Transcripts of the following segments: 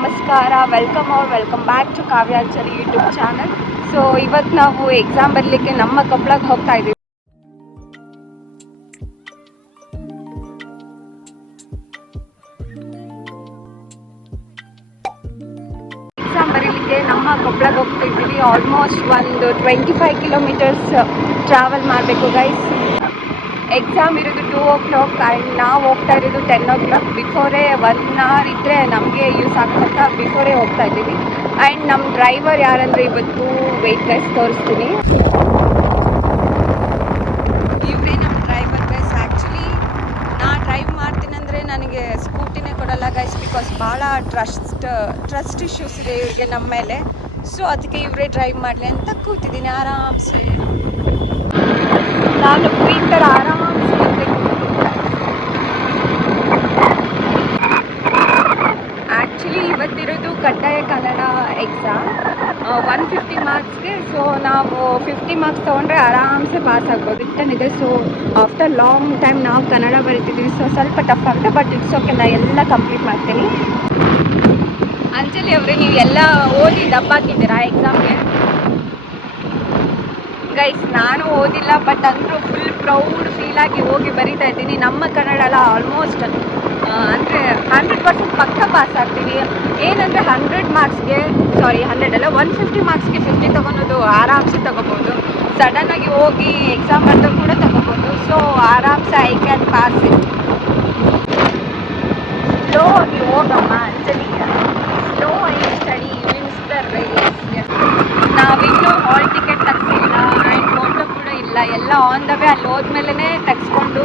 ನಮಸ್ಕಾರ, welcome back to Kavyanjali YouTube channel. So ಇವತ್ತು ನಾವು ಎಕ್ಸಾಮ್ ಬರಲಿಕ್ಕೆ ನಮ್ಮ ಕೊಪ್ಪಳಕ್ಕೆ ಹೋಗ್ತಾ ಇದ್ದೀವಿ. ಎಕ್ಸಾಮ್ ಬರೀಲಿಕ್ಕೆ ನಮ್ಮ ಕೊಪ್ಪಳಕ್ಕೆ ಹೋಗ್ತಾ ಇದ್ದೀವಿ. ಆಲ್ಮೋಸ್ಟ್ ಒಂದು 25 ಕಿಲೋಮೀಟರ್ಸ್ ಟ್ರಾವೆಲ್ ಮಾಡಬೇಕು ಗೈಸ್. ಎಕ್ಸಾಮ್ ಇರೋದು 2 o'clock ಆ್ಯಂಡ್ ನಾವು ಹೋಗ್ತಾ ಇರೋದು 10 o'clock. ಬಿಫೋರೇ 1 hour ಇದ್ದರೆ ನಮಗೆ ಯೂಸ್ ಆಗುತ್ತಾ ಬಿಫೋರೇ ಹೋಗ್ತಾ ಇದ್ದೀವಿ. ಆ್ಯಂಡ್ ನಮ್ಮ ಡ್ರೈವರ್ ಯಾರಂದರೆ ಇವತ್ತು ವೆಯ್ಟ್ ಗೈಸ್ ತೋರಿಸ್ತೀನಿ. ಇವರೇ ನಮ್ಮ ಡ್ರೈವರ್ ಗೈಸ್. ಆ್ಯಕ್ಚುಲಿ ನಾ ಡ್ರೈವ್ ಮಾಡ್ತೀನಂದರೆ ನನಗೆ ಸ್ಕೂಟಿನೇ ಕೊಡಲ್ಲ ಗೈಸ್, ಬಿಕಾಸ್ ಭಾಳ ಟ್ರಸ್ಟ್ ಇಶ್ಯೂಸ್ ಇದೆ ಇವರಿಗೆ ನಮ್ಮ ಮೇಲೆ. ಸೊ ಅದಕ್ಕೆ ಇವರೇ ಡ್ರೈವ್ ಮಾಡಲಿ ಅಂತ ಕೂತಿದ್ದೀನಿ ಆರಾಮ್ಸೆ. ನಾನು ಈ ಥರ ಆರಾಮ್ಸೆ ಆ್ಯಕ್ಚುಲಿ ಇವತ್ತಿರೋದು ಕಡ್ಡಾಯ ಕನ್ನಡ ಎಕ್ಸಾಮ್ 150 ಮಾರ್ಕ್ಸ್ಗೆ. ಸೊ ನಾವು 50 ಮಾರ್ಕ್ಸ್ ತೊಗೊಂಡ್ರೆ ಆರಾಮ್ಸೆ ಪಾಸ್ ಆಗ್ಬೋದು. ರಿಟರ್ನ್ ಇದೆ. ಸೊ ಆಫ್ಟರ್ ಲಾಂಗ್ ಟೈಮ್ ನಾವು ಕನ್ನಡ ಬರೀತಿದ್ದೀವಿ. ಸೊ ಸ್ವಲ್ಪ ಟಫ್ ಆಗುತ್ತೆ, ಬಟ್ ಇಟ್ಸ್ ಓಕೆ, ನಾನು ಎಲ್ಲ ಕಂಪ್ಲೀಟ್ ಮಾಡ್ತೀನಿ. ಅಂಜಲಿ ಅವರೇ, ನೀವು ಎಲ್ಲ ಓದಿ ದಬ್ಬಾಕಿದ್ದೀರಾ ಎಕ್ಸಾಮ್ಗೆ? ಗೈಸ್ ನಾನು ಓದಿಲ್ಲ, ಬಟ್ ಅಂದರೂ ಫುಲ್ ಪ್ರೌಡ್ ಫೀಲಾಗಿ ಹೋಗಿ ಬರೀತಾ ಇದ್ದೀನಿ. ನಮ್ಮ ಕನ್ನಡ ಎಲ್ಲ ಆಲ್ಮೋಸ್ಟ್ ಅಂದರೆ 100% ಪಕ್ಕ ಪಾಸ್ ಆಗ್ತೀವಿ. ಏನಂದರೆ 100 ಮಾರ್ಕ್ಸ್ಗೆ 100 ಅಲ್ಲ 150 ಮಾರ್ಕ್ಸ್ಗೆ 50 ತೊಗೊಳೋದು ಆರಾಮ್ಸೆ ತೊಗೋಬೋದು. ಸಡನ್ನಾಗಿ ಹೋಗಿ ಎಕ್ಸಾಮ್ ಬರೆದು ಕೂಡ ತೊಗೋಬೋದು. ಸೊ ಆರಾಮ್ಸೆ I can pass it. Slow ಆಗಿ ಹೋಗಮ್ಮ ಅಂಜಲಿ, ಸ್ಲೋ ಆಗಿ ಸ್ಟಡಿ ವಿನ್ಸ್ ದ ರೇಸ್. ನಾವಿನ್ನೂ ಹಾಲ್ ಟಿಕೆಟ್ ತೆಗ್ಸಿಲ್ಲ ಆ್ಯಂಡ್ ಫೋಟೋ ಕೂಡ ಇಲ್ಲ. ಎಲ್ಲ ಆನ್ ದ ವೇ ಅಲ್ಲಿ ಹೋದ್ಮೇಲೆ ತೆಗೆಸ್ಕೊಂಡು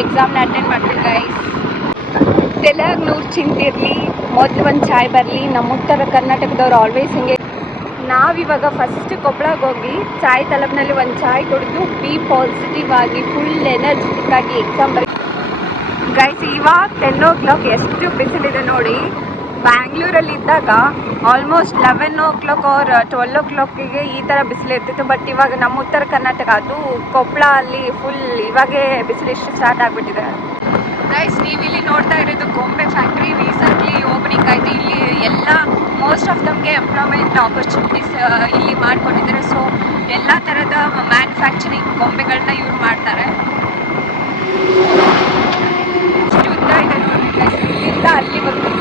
ಎಕ್ಸಾಮ್ನ ಅಟೆಂಡ್ ಮಾಡ್ತೀವಿ ಗೈಸ್. ತಲೆಯಾಗ 100 ಚಿಂತಿರಲಿ, ಮೊದಲು ಒಂದು ಚಾಯ್ ಬರಲಿ. ನಮ್ಮ ಉತ್ತರ ಕರ್ನಾಟಕದವ್ರು ಆಲ್ವೇಸ್ ಹಿಂಗೆ. ನಾವಿವಾಗ ಫಸ್ಟ್ ಕೊಪ್ಪಳಕ್ಕೆ ಹೋಗಿ ಚಾಯ್ ತಲಬ್ನಲ್ಲಿ ಒಂದು ಚಾಯ್ ಕುಡಿದು ಬಿ ಪಾಸಿಟಿವ್ ಆಗಿ ಫುಲ್ ಎನರ್ಜೆಟಿಕ್ ಆಗಿ ಎಕ್ಸಾಮ್ ಬರೀ ಗೈಸ್. ಇವಾಗ 10 o'clock ಎಷ್ಟು ಬಿಸಿಲಿದೆ ನೋಡಿ. ಬ್ಯಾಂಗ್ಳೂರಲ್ಲಿ ಇದ್ದಾಗ ಆಲ್ಮೋಸ್ಟ್ 11 o'clock or 12 o'clockಗೆ ಈ ಥರ ಬಿಸಿಲು ಇರ್ತಿತ್ತು. ಬಟ್ ಇವಾಗ ನಮ್ಮ ಉತ್ತರ ಕರ್ನಾಟಕ, ಅದು ಕೊಪ್ಪಳ, ಅಲ್ಲಿ ಫುಲ್ ಇವಾಗೇ ಬಿಸಿಲು ಇಷ್ಟು ಸ್ಟಾರ್ಟ್ ಆಗಿಬಿಟ್ಟಿದೆ ಗೈಸ್. ನೀವು ಇಲ್ಲಿ ನೋಡ್ತಾ ಇರೋದು ಗೊಂಬೆ ಫ್ಯಾಕ್ಟ್ರಿ ರೀಸೆಂಟ್ಲಿ ಓಪನಿಂಗ್ ಆಯಿತು. ಇಲ್ಲಿ ಎಲ್ಲ ಮೋಸ್ಟ್ ಆಫ್ ನಮಗೆ ಎಂಪ್ಲಾಯ್ಮೆಂಟ್ ಆಪರ್ಚುನಿಟೀಸ್ ಇಲ್ಲಿ ಮಾಡಿಕೊಂಡಿದ್ದಾರೆ. ಸೊ ಎಲ್ಲ ಥರದ ಮ್ಯಾನುಫ್ಯಾಕ್ಚರಿಂಗ್ ಗೊಂಬೆಗಳನ್ನ ಇವ್ರು ಮಾಡ್ತಾರೆ. ಇಷ್ಟು ಉದ್ದ ಇದೆ ನೋಡಿ ಗೈಸ್, ಇಲ್ಲಿಂದ ಅಲ್ಲಿವರೆಗೂ.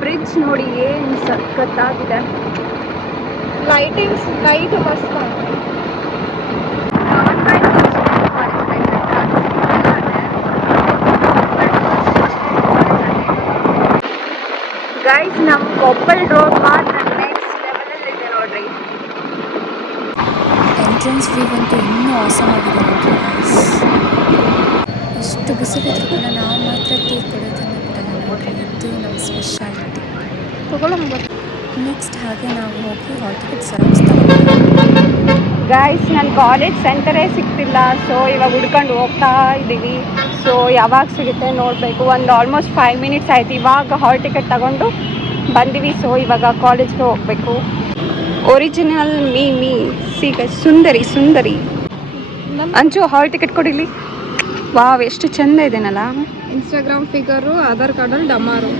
ಬ್ರಿಡ್ಜ್ ನೋಡಿ ಏನು ಸಖತ್ತಾಗಿದೆ. ಲೈಟ್ ಮಸ್ತ್. ಗೈಸ್ ನಮ್ಮ ಕೊಪ್ಪಳ ರೋಡ್ ಮಾತ್ರ ನೆಕ್ಸ್ಟ್ ಲೆವೆಲಲ್ಲಿ ಇದೆ ನೋಡ್ರಿ. ಎಂಟ್ರೆನ್ಸ್ ವ್ಯೂ ಅಂತೂ ಇನ್ನೂ ಆಸಮ್ ಆಗಿದೆ ನೋಡ್ರಿ ಗೈಸ್. ಎಷ್ಟು ಬಿಸಿಲಿದ್ರು ಕೂಡ ನಾವು ಮಾತ್ರ ಟೀ ಕೊಡೋದನ್ನು ಬಿಡಲ್ಲ ನೋಡ್ರಿ. ಇದು ನಮ್ಮ ಸ್ಪೆಷಾಲಿಟಿ. ನೆಕ್ಸ್ಟ್ ಹಾಗೆ ನಾವು ಹೋಗಿ ಹಾಲ್ ಟಿಕೆಟ್ ಗೈಸ್ ನನ್ನ ಕಾಲೇಜ್ ಸೆಂಟರೇ ಸಿಗ್ತಿಲ್ಲ. ಸೊ ಇವಾಗ ಹುಡ್ಕೊಂಡು ಹೋಗ್ತಾ ಇದ್ದೀವಿ. ಸೊ ಯಾವಾಗ ಸಿಗುತ್ತೆ ನೋಡಬೇಕು. ಒಂದು ಆಲ್ಮೋಸ್ಟ್ 5 minutes ಆಯ್ತು. ಇವಾಗ ಹಾಲ್ ಟಿಕೆಟ್ ತಗೊಂಡು ಬಂದಿವಿ. ಸೊ ಇವಾಗ ಕಾಲೇಜ್ಗೆ ಹೋಗಬೇಕು. ಒರಿಜಿನಲ್ ಮೀ ಸಿ ಗೈಸ್, ಸುಂದರಿ ಅಂಚು ಹಾಲ್ ಟಿಕೆಟ್ ಕೊಡಿಲಿ. ವಾವ್ ಎಷ್ಟು ಚೆಂದ ಇದೆನಲ್ಲ. ಇನ್ಸ್ಟಾಗ್ರಾಮ್ ಫಿಗರು, ಆಧಾರ್ ಕಾರ್ಡಲ್ಲಿ ಡಮಾರು.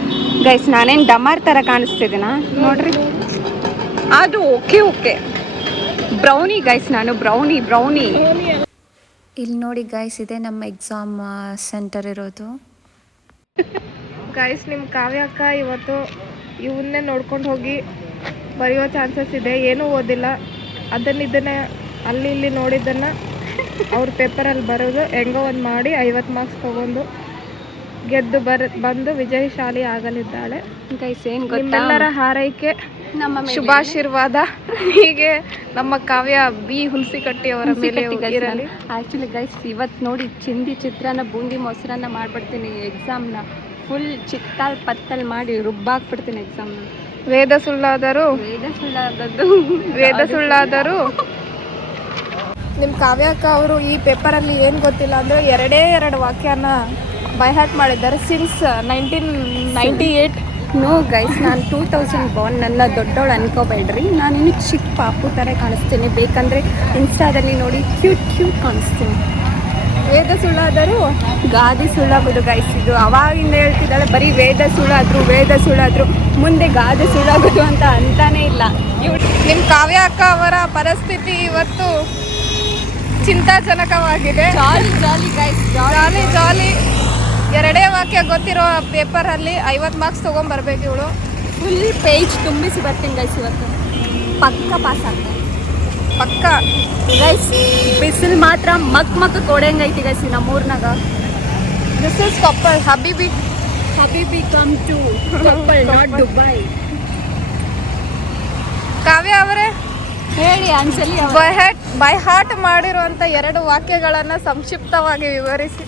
ಗೈಸ್ ನಾನೇನು ಡಮಾರ್ ಥರ ಕಾಣಿಸ್ತಿದ್ದೀನಾ ನೋಡ್ರಿ. ಅದು ಓಕೆ ಬ್ರೌನಿ ಗೈಸ್, ನಾನು ಬ್ರೌನಿ. ಇಲ್ಲಿ ನೋಡಿ ಗೈಸ್, ಇದೆ ನಮ್ಮ ಎಕ್ಸಾಮ್ ಸೆಂಟರ್ ಇರೋದು. ಗೈಸ್ ನಿಮ್ಮ ಕಾವ್ಯ ಅಕ್ಕ ಇವತ್ತು ಇವನ್ನೇ ನೋಡ್ಕೊಂಡು ಹೋಗಿ ಬರೆಯೋ ಚಾನ್ಸಸ್ ಇದೆ. ಏನೂ ಓದಿಲ್ಲ, ಇದನ್ನೇ ಅಲ್ಲಿ ಇಲ್ಲಿ ನೋಡಿದ್ದನ್ನು ಅವ್ರ ಪೇಪರಲ್ಲಿ ಬರೋದು ಹೆಂಗೋ ಒಂದು ಮಾಡಿ 50 ಮಾರ್ಕ್ಸ್ ತೊಗೊಂಡು ಗೆದ್ದು ಬಂದು ವಿಜಯಶಾಲಿ ಆಗಲಿದ್ದಾಳೆ. ಗೈಸ್ ಏನು ನಿಮ್ಮೆಲ್ಲರ ಹಾರೈಕೆ, ನಮ್ಮ ಶುಭಾಶೀರ್ವಾದ ಹೀಗೆ ನಮ್ಮ ಕಾವ್ಯ ಬಿ ಹುಣಸಿಕಟ್ಟಿ ಅವರ ಮೇಲೆ ಇರಲಿ. ಆ್ಯಕ್ಚುಲಿ ಗೈಸ್ ಇವತ್ತು ನೋಡಿ ಚಿತ್ರಾನ್ನ ಬೂಂದಿ ಮೊಸರನ್ನ ಮಾಡಿಬಿಡ್ತೀನಿ. ಎಕ್ಸಾಮ್ನ ಫುಲ್ ಚಿತ್ತಲ್ ಪತ್ತಲ್ ಮಾಡಿ ರುಬ್ಬಾಕ್ಬಿಡ್ತೀನಿ ಎಕ್ಸಾಮ್ನ. ವೇದ ಸುಳ್ಳಾದರೂ ನಿಮ್ಮ ಕಾವ್ಯ ಅಕ್ಕ ಅವರು ಈ ಪೇಪರಲ್ಲಿ ಏನು ಗೊತ್ತಿಲ್ಲ ಅಂದರೆ 2 ವಾಕ್ಯನ ಬೈ ಹಾರ್ಟ್ ಮಾಡಿದ್ದಾರೆ. ಸಿನ್ಸ್ 1998. ನೋ ಗೈಸ್, ನಾನು 2000 ಬಾರ್ನ್. ನನ್ನ ದೊಡ್ಡವಳು ಅನ್ಕೋಬೇಡ್ರಿ. ನಾನು ಇನ್ನೂ ಚಿಕ್ಕ ಪಾಪು ಥರ ಕಾಣಿಸ್ತೀನಿ. ಬೇಕಂದರೆ ಇನ್ಸ್ಟಾದಲ್ಲಿ ನೋಡಿ ಕ್ಯೂಟ್ ಕಾಣಿಸ್ತೀನಿ. ವೇದ ಸುಳ್ಳಾದರೂ ಗಾದೆ ಸುಳ್ಳಾಗೋದು ಗೈಸ್. ಇದು ಅವಾಗಿಂದ ಹೇಳ್ತಿದ್ದಾಳೆ ಬರೀ ವೇದ ಸುಳ್ಳಾದ್ರು ಮುಂದೆ ಗಾದೆ ಸುಳ್ಳಾಗೋದು ಅಂತ ಅಂತಾನೆ ಇಲ್ಲ. ನಿಮ್ಮ ಕಾವ್ಯ ಅಕ್ಕ ಅವರ ಪರಿಸ್ಥಿತಿ ಇವತ್ತು ಚಿಂತಾಜನಕವಾಗಿದೆ. ಜಾಲಿ ಗೈಸ್, ಜಾಲಿ. ಎರಡೇ ವಾಕ್ಯ ಗೊತ್ತಿರೋ ಪೇಪರಲ್ಲಿ 50 ಮಾರ್ಕ್ಸ್ ತೊಗೊಂಬರ್ಬೇಕು ಇವಳು. ಫುಲ್ ಪೇಜ್ ತುಂಬಿಸಿ ಬರ್ತೀನಿ ಗೈಸ್ ಇವತ್ತು. ಪಕ್ಕ ಪಾಸ್ ಆಗ್ತದೆ ಪಕ್ಕ ಗೈಸ್. ಬಿಸಿಲು ಮಾತ್ರ ಮಕ್ ಕೊಡಂಗೈತಿ ಗೈಸ್ ನಮ್ಮೂರ್ನಾಗ. This is Koppal. ಹಬೀಬಿ come to Koppal, not Dubai. Kavya ಅವರೇ ಹೇಳಿ ಅಂಜಲಿ ಬೈ ಹಾರ್ಟ್ ಮಾಡಿರುವಂಥ 2 ವಾಕ್ಯಗಳನ್ನು ಸಂಕ್ಷಿಪ್ತವಾಗಿ ವಿವರಿಸಿ.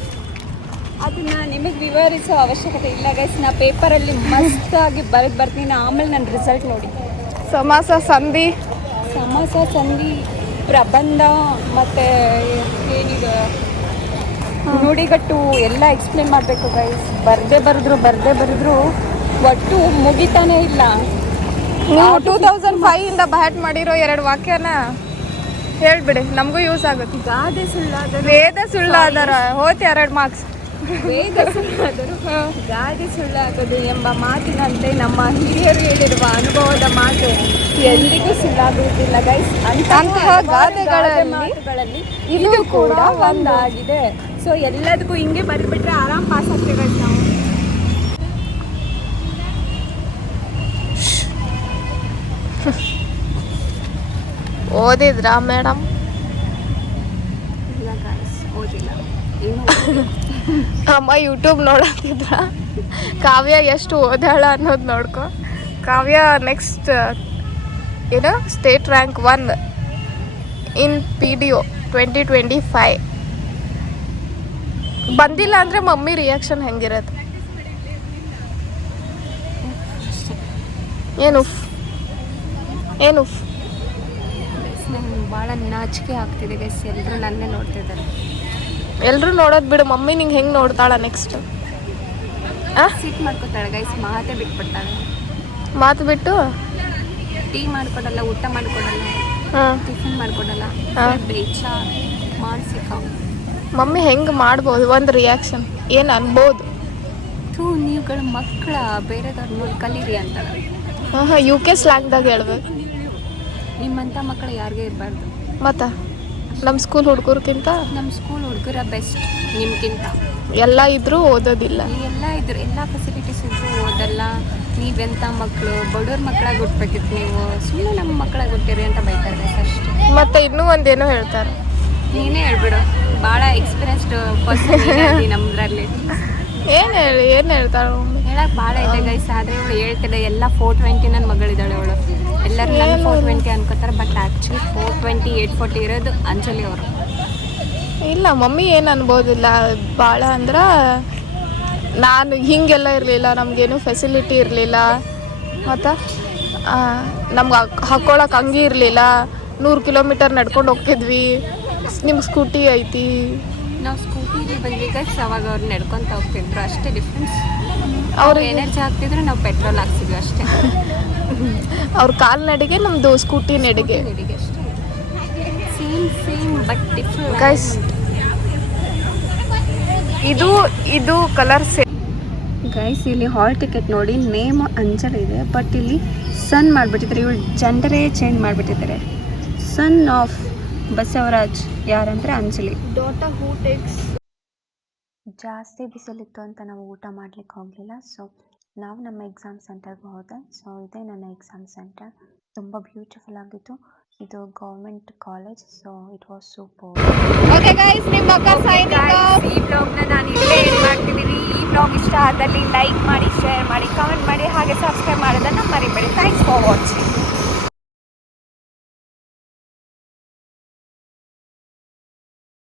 ಅದನ್ನ ನಿಮಗೆ ವಿವರಿಸೋ ಅವಶ್ಯಕತೆ ಇಲ್ಲ ಗೈಸ್. ನಾ ಪೇಪರಲ್ಲಿ ಮಸ್ತಾಗಿ ಬರೆದು ಬರ್ತೀನಿ. ಆಮೇಲೆ ನನ್ನ ರಿಸಲ್ಟ್ ನೋಡಿ. ಸಮಾಸ ಸಂಧಿ ಪ್ರಬಂಧ ಮತ್ತು ಏನಿದೆ ನುಡಿಗಟ್ಟು ಎಲ್ಲ ಎಕ್ಸ್ಪ್ಲೇನ್ ಮಾಡಬೇಕು ಗೈಸ್. ಬರದೇ ಬರೆದ್ರು ಒಟ್ಟು ಮುಗಿತಾನೆ ಇಲ್ಲ. ನೀವು 2005 ಇಂದ ಬ್ಯಾಟ್ ಮಾಡಿರೋ 2 ವಾಕ್ಯನ ಹೇಳ್ಬಿಡಿ, ನಮಗೂ ಯೂಸ್ ಆಗುತ್ತೆ. ಗಾದೆ ಸುಳ್ಳಾದರೂ ವೇದ ಸುಳ್ಳಾದರ ಹೋಯ್ತು 2 ಮಾರ್ಕ್ಸ್. ವೇದ ಸುಳ್ಳಾದರೂ ಗಾದೆ ಸುಳ್ಳಾಗದು ಎಂಬ ಮಾತಿನಂತೆ ನಮ್ಮ ಹಿರಿಯರು ಹೇಳಿರುವ ಅನುಭವದ ಮಾತು ಎಂದಿಗೂ ಸುಳ್ಳಾಗುವುದಿಲ್ಲ ಗೈಸ್. ಅಂತಹ ಮಾತುಗಳಲ್ಲಿ ಇದು ಕೂಡ ಒಂದಾಗಿದೆ. ಸೊ ಎಲ್ಲದಕ್ಕೂ ಹಿಂಗೆ ಬರೆದ್ಬಿಟ್ರೆ ಆರಾಮ್ ಪಾಸ್ ಆಗ್ತೇವೆ ಗೈಸ್ ನಾವು. ಓದಿದ್ರಾ ಮೇಡಮ್? ಇಲ್ಲ ಗೈಸ್, ಓದಿಲ್ಲ. ಅಮ್ಮ ಯೂಟ್ಯೂಬ್ ನೋಡತ್ತಿದ್ರ ಕಾವ್ಯ ಎಷ್ಟು ಓದಾಳ ಅನ್ನೋದು ನೋಡ್ಕೊ. ಕಾವ್ಯ ನೆಕ್ಸ್ಟ್ ಏನು ಸ್ಟೇಟ್ ರ್ಯಾಂಕ್ 1 ಇನ್ PDO 2025. ಬಂದಿಲ್ಲ ಅಂದರೆ ಮಮ್ಮಿ ರಿಯಾಕ್ಷನ್ ಹೆಂಗಿರತ್ತೆ? ಏನು ನಂಗೆ ಭಾಳ ನಾಚಿಕೆ ಆಗ್ತಿದೆ ಗೈಸ್. ಎಲ್ಲರೂ ನನ್ನೇ ನೋಡ್ತಿದ್ದಾರೆ. ಎಲ್ಲರೂ ನೋಡೋದು ಬಿಡು, ಮಮ್ಮಿ ನಿಂಗೆ ಹೆಂಗೆ ನೋಡ್ತಾಳ ನೆಕ್ಸ್ಟ್? ಸಿಟ್ ಮಾಡ್ಕೊತಾಳೆ ಗೈಸ್, ಮಾತೇ ಬಿಟ್ಬಿಡ್ತಾಳೆ. ಮಾತು ಬಿಟ್ಟು ಟೀ ಮಾಡಿಕೊಡಲ್ಲ, ಊಟ ಮಾಡಿಕೊಡಲ್ಲ, ಟಿಫಿನ್ ಮಾಡಿಕೊಡಲ್ಲ, ಬೇಜಾರ್ ಮಾನಸಿಕ. ಮಮ್ಮಿ ಹೆಂಗೆ ಮಾಡ್ಬೋದು ಒಂದು ರಿಯಾಕ್ಷನ್ ಏನು ಅನ್ಬೋದು? ನೀವುಗಳ ಮಕ್ಕಳ ಬೇರೆದವ್ರು ನೋಡಿ ಕಲೀರಿ ಅಂತಾಳೆ. UK ಸ್ಲ್ಯಾಂಗ್ದಾಗ ಹೇಳ್ಬೇಕು. ನಿಮ್ಮಂಥ ಮಕ್ಕಳು ಯಾರಿಗೂ ಇರಬಾರ್ದು. ಮತ್ತು ನಮ್ಮ ಸ್ಕೂಲ್ ಹುಡುಗರ್ಕಿಂತ ನಮ್ಮ ಸ್ಕೂಲ್ ಹುಡುಗರ ಬೆಸ್ಟ್ ನಿಮ್ಗಿಂತ. ಎಲ್ಲ ಇದ್ರೂ ಓದೋದಿಲ್ಲ. ಎಲ್ಲ ಇದ್ರು, ಎಲ್ಲ ಫೆಸಿಲಿಟೀಸ್ ಇದ್ರು ಓದಲ್ಲ. ನೀವೆಂಥ ಮಕ್ಕಳು, ಬಡವ್ರ ಮಕ್ಕಳಾಗಿ ಹುಟ್ಬೇಕಿತ್ತು ನೀವು, ಸುಮ್ಮನೆ ನಮ್ಮ ಮಕ್ಕಳಾಗಿ ಹುಟ್ಟಿರಿ ಅಂತ ಬೈತಾರೆ ಅಷ್ಟೇ. ಮತ್ತು ಇನ್ನೂ ಒಂದೇನೋ ಹೇಳ್ತಾರೆ. ನೀನೇ ಹೇಳ್ಬಿಡು, ಭಾಳ ಎಕ್ಸ್ಪೀರಿಯನ್ಸ್ಡ್ ಪರ್ಸನ್ ನಮ್ಮದ್ರಲ್ಲಿ. ಏನು ಹೇಳ್ತಾಳೆ ಮಮ್ಮಿ? ಹೇಳಕ್ಕೆ ಭಾಳ ಇದೆ ಗೈಸ್. ಆದರೆ ಇವಳು ಹೇಳ್ತಿದ್ದೆ ಎಲ್ಲ 420 ನನ್ನ ಮಗಳಿದ್ದಾಳೆ ಅವಳು. ಎಲ್ಲರೂ ನನ್ನ 420 ಅನ್ಕೋತಾರೆ, ಬಟ್ ಆ್ಯಕ್ಚುಲಿ 420 840 ಇರೋದು ಅಂಜಲಿ ಅವರು. ಇಲ್ಲ ಮಮ್ಮಿ ಏನು ಅನ್ಬೋದಿಲ್ಲ. ಭಾಳ ಅಂದ್ರೆ ನಾನು ಹೀಗೆಲ್ಲ ಇರಲಿಲ್ಲ, ನಮಗೇನು ಫೆಸಿಲಿಟಿ ಇರಲಿಲ್ಲ, ಮತ್ತು ನಮ್ಗೆ ಹಾಕ್ಕೊಳಕ್ಕೆ ಅಂಗಿ ಇರಲಿಲ್ಲ. 100 ಕಿಲೋಮೀಟರ್ ನಡ್ಕೊಂಡು ಹೋಗ್ತಿದ್ವಿ. ನಿಮ್ಗೆ ಸ್ಕೂಟಿ ಐತಿ. ನಾವು ಸ್ಕೂಟಿಲಿ ಬಂದ್ವಿ ಗೈಸ್, ಅವಾಗ ಅವ್ರು ನಡ್ಕೊತ ಹೋಗ್ತಿದ್ರು, ಅಷ್ಟೇ ಡಿಫ್ರೆನ್ಸ್. ಅವ್ರು ಎನರ್ಜಿ ಹಾಕ್ತಿದ್ರು, ನಾವು ಪೆಟ್ರೋಲ್ ಹಾಕ್ಸಿದ್ವಿ ಅಷ್ಟೇ. ಅವ್ರ ಕಾಲು ನಡಿಗೆ, ನಮ್ಮದು ಸ್ಕೂಟಿ ನಡಿಗೆ ಅಷ್ಟೇ. Same but different guys. ಇದು ಕಲರ್ ಗೈಸ್. ಇಲ್ಲಿ ಹಾಲ್ ಟಿಕೆಟ್ ನೋಡಿ, ನೇಮ್ ಅಂಜಲಿ ಇದೆ, ಬಟ್ ಇಲ್ಲಿ ಸನ್ ಮಾಡಿಬಿಟ್ಟಿದ್ದಾರೆ. ಇವಳು ಜೆಂಡರೇ ಚೇಂಜ್ ಮಾಡಿಬಿಟ್ಟಿದ್ದಾರೆ. ಸನ್ ಆಫ್ ಬಸವರಾಜ್ ಯಾರಂದರೆ ಅಂಜಲಿ. ಜಾಸ್ತಿ ಬಿಸಿಲಿತ್ತು ಅಂತ ನಾವು ಊಟ ಮಾಡ್ಲಿಕ್ಕೆ ಹೋಗಲಿಲ್ಲ. ಸೊ ನಾವು ನಮ್ಮ ಎಕ್ಸಾಮ್ ಸೆಂಟರ್ಗೆ ಹೋದೆ. ಸೊ ಇದೇ ನನ್ನ ಎಕ್ಸಾಮ್ ಸೆಂಟರ್. ತುಂಬ ಬ್ಯೂಟಿಫುಲ್ ಆಗಿತ್ತು. ಇದು government college. So it was super. Okay guys, ನಿಮ್ಮ ಅಕ್ಕ ಈ ಬ್ಲಾಗ್ನ ನಾನು ಇಲ್ಲೇ ಏನು ಮಾಡ್ತಿದ್ದೀನಿ. ಈ ಬ್ಲಾಗ್ ಇಷ್ಟ ಆದಲ್ಲಿ ಲೈಕ್ ಮಾಡಿ, ಶೇರ್ ಮಾಡಿ, ಕಮೆಂಟ್ ಮಾಡಿ, ಹಾಗೆ ಸಬ್ಸ್ಕ್ರೈಬ್ ಮಾಡೋದನ್ನು ಮರಿಬೇಡಿ. Thanks for watching.